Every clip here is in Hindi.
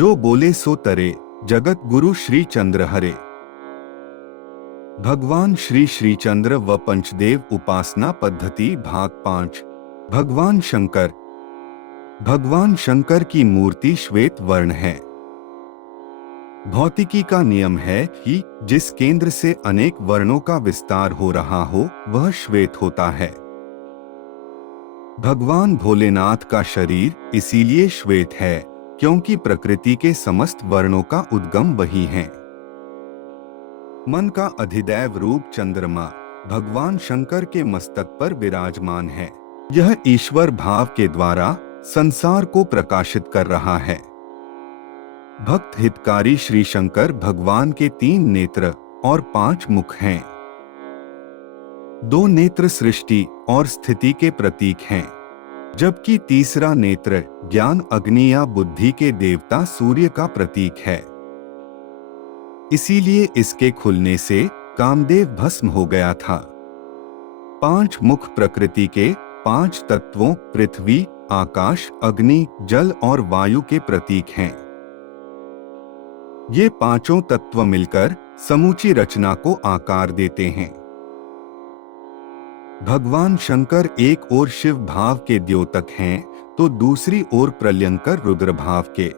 जो बोले सो तरे, जगत गुरु श्री चंद्र हरे। भगवान श्री श्रीचंद्र व पंचदेव उपासना पद्धति भाग 5। भगवान शंकर। भगवान शंकर की मूर्ति श्वेत वर्ण है। भौतिकी का नियम है कि जिस केंद्र से अनेक वर्णों का विस्तार हो रहा हो वह श्वेत होता है। भगवान भोलेनाथ का शरीर इसीलिए श्वेत है क्योंकि प्रकृति के समस्त वर्णों का उद्गम वही है। मन का अधिदैव रूप चंद्रमा भगवान शंकर के मस्तक पर विराजमान है। यह ईश्वर भाव के द्वारा संसार को प्रकाशित कर रहा है। भक्त हितकारी श्री शंकर भगवान के 3 नेत्र और 5 मुख हैं। 2 नेत्र सृष्टि और स्थिति के प्रतीक हैं, जबकि तीसरा नेत्र ज्ञान अग्नि या बुद्धि के देवता सूर्य का प्रतीक है। इसीलिए इसके खुलने से कामदेव भस्म हो गया था। 5 मुख प्रकृति के 5 तत्वों पृथ्वी, आकाश, अग्नि, जल और वायु के प्रतीक हैं। ये पांचों तत्व मिलकर समूची रचना को आकार देते हैं। भगवान शंकर एक ओर शिव भाव के द्योतक हैं तो दूसरी ओर प्रलयंकर रुद्र भाव के।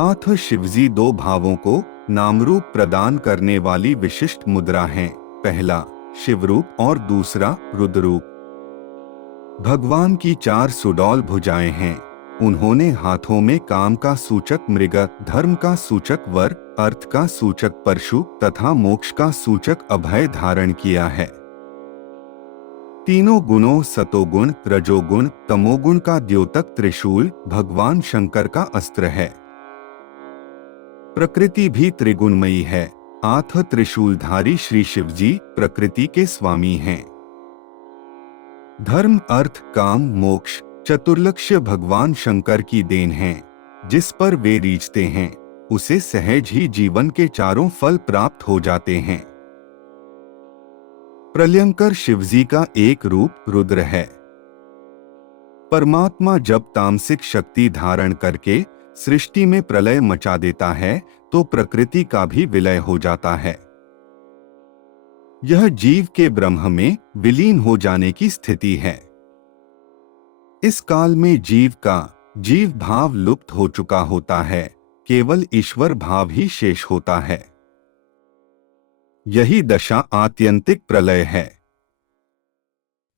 आठ शिवजी 2 भावों को नामरूप प्रदान करने वाली विशिष्ट मुद्रा हैं। पहला शिवरूप और दूसरा रुद्ररूप। भगवान की 4 सुडौल भुजाएं हैं। उन्होंने हाथों में काम का सूचक मृग, धर्म का सूचक वर, अर्थ का सूचक परशु तथा मोक्ष का सूचक अभय धारण किया है। तीनों गुणों सतोगुण, रजोगुण, तमोगुण का द्योतक त्रिशूल भगवान शंकर का अस्त्र है। प्रकृति भी त्रिगुणमयी है। 8 त्रिशूलधारी श्री शिवजी प्रकृति के स्वामी हैं। धर्म, अर्थ, काम, मोक्ष चतुर्लक्ष्य भगवान शंकर की देन है। जिस पर वे रीझते हैं उसे सहज ही जीवन के चारों फल प्राप्त हो जाते हैं। प्रलयंकर शिवजी का एक रूप रुद्र है। परमात्मा जब तामसिक शक्ति धारण करके सृष्टि में प्रलय मचा देता है तो प्रकृति का भी विलय हो जाता है। यह जीव के ब्रह्म में विलीन हो जाने की स्थिति है। इस काल में जीव का जीव भाव लुप्त हो चुका होता है, केवल ईश्वर भाव ही शेष होता है। यही दशा आत्यंतिक प्रलय है।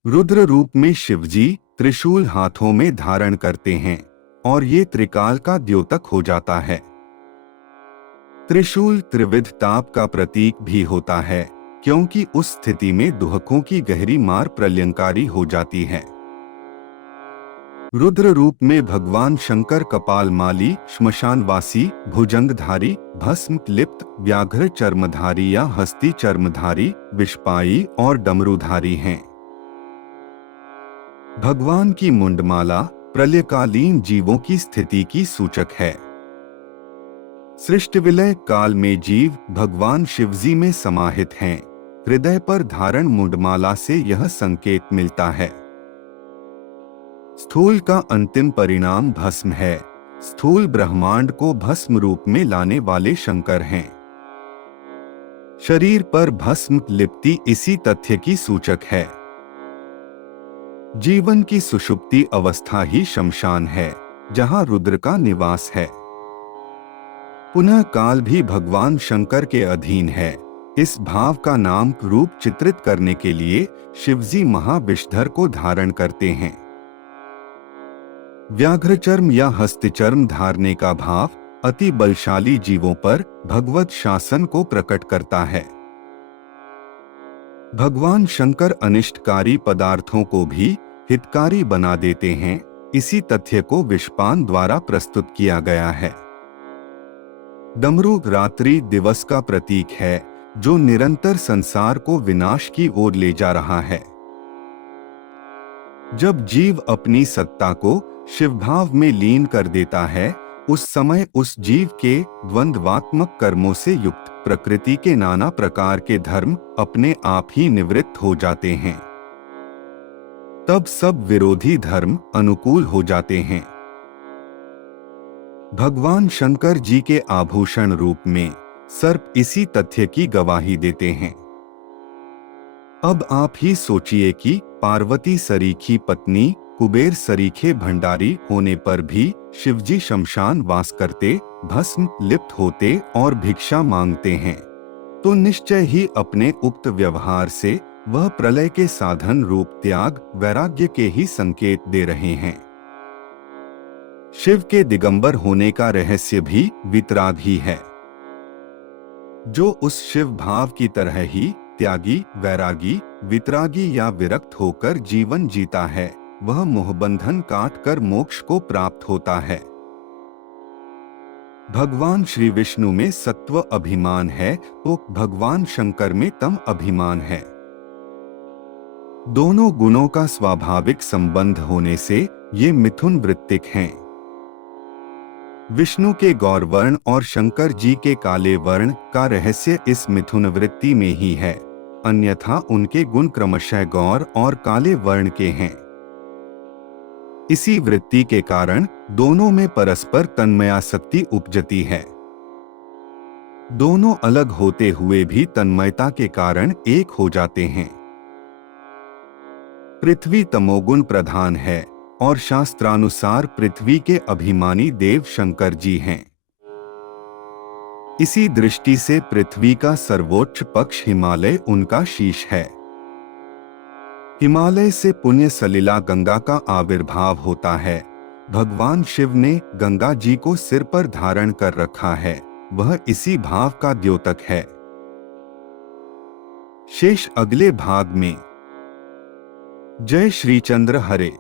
रुद्र रूप में शिवजी त्रिशूल हाथों में धारण करते हैं और ये त्रिकाल का द्योतक हो जाता है। त्रिशूल त्रिविध ताप का प्रतीक भी होता है क्योंकि उस स्थिति में दुहकों की गहरी मार प्रलयंकारी हो जाती है। रुद्र रूप में भगवान शंकर कपालमाली, श्मशानवासी, भुजंगधारी, भस्म लिप्त, व्याघ्र चर्मधारी या हस्ती चर्मधारी, विषपाई और डमरूधारी हैं। भगवान की मुंडमाला प्रलयकालीन जीवों की स्थिति की सूचक है। सृष्टि विलय काल में जीव भगवान शिवजी में समाहित हैं। हृदय पर धारण मुंडमाला से यह संकेत मिलता है। स्थूल का अंतिम परिणाम भस्म है। स्थूल ब्रह्मांड को भस्म रूप में लाने वाले शंकर हैं। शरीर पर भस्म लिप्ति इसी तथ्य की सूचक है। जीवन की सुषुप्ति अवस्था ही शमशान है जहां रुद्र का निवास है। पुनः काल भी भगवान शंकर के अधीन है। इस भाव का नाम रूप चित्रित करने के लिए शिवजी महाविषधर को धारण करते हैं। व्याघ्रचर्म या हस्तिचर्म धारने का भाव अति बलशाली जीवों पर भगवत शासन को प्रकट करता है। भगवान शंकर अनिष्टकारी पदार्थों को भी हितकारी बना देते हैं। इसी तथ्य को विषपान द्वारा प्रस्तुत किया गया है। डमरू रात्रि दिवस का प्रतीक है जो निरंतर संसार को विनाश की ओर ले जा रहा है। जब जीव अपनी सत्ता को शिवभाव में लीन कर देता है उस समय उस जीव के द्वंद्वात्मक कर्मों से युक्त प्रकृति के नाना प्रकार के धर्म अपने आप ही निवृत्त हो जाते हैं। तब सब विरोधी धर्म अनुकूल हो जाते हैं। भगवान शंकर जी के आभूषण रूप में सर्प इसी तथ्य की गवाही देते हैं। अब आप ही सोचिए कि पार्वती सरीखी पत्नी, कुबेर सरीखे भंडारी होने पर भी शिवजी शमशान वास करते, भस्म लिप्त होते और भिक्षा मांगते हैं, तो निश्चय ही अपने उक्त व्यवहार से वह प्रलय के साधन रूप त्याग वैराग्य के ही संकेत दे रहे हैं। शिव के दिगंबर होने का रहस्य भी वितराग ही है। जो उस शिव भाव की तरह ही त्यागी, वैरागी, वितरागी या विरक्त होकर जीवन जीता है, वह मोहबंधन काट कर मोक्ष को प्राप्त होता है। भगवान श्री विष्णु में सत्व अभिमान है तो भगवान शंकर में तम अभिमान है। दोनों गुणों का स्वाभाविक संबंध होने से ये मिथुन वृत्तिक हैं। विष्णु के गौर वर्ण और शंकर जी के काले वर्ण का रहस्य इस मिथुन वृत्ति में ही है, अन्यथा उनके गुण क्रमशः गौर और काले वर्ण के हैं। इसी वृत्ति के कारण दोनों में परस्पर तन्मयासक्ति उपजती है। दोनों अलग होते हुए भी तन्मयता के कारण एक हो जाते हैं। पृथ्वी तमोगुण प्रधान है और शास्त्रानुसार पृथ्वी के अभिमानी देव शंकर जी हैं। इसी दृष्टि से पृथ्वी का सर्वोच्च पक्ष हिमालय उनका शीश है। हिमालय से पुण्य सलिला गंगा का आविर्भाव होता है। भगवान शिव ने गंगा जी को सिर पर धारण कर रखा है, वह इसी भाव का द्योतक है। शेष अगले भाग में। जय श्री चंद्र हरे।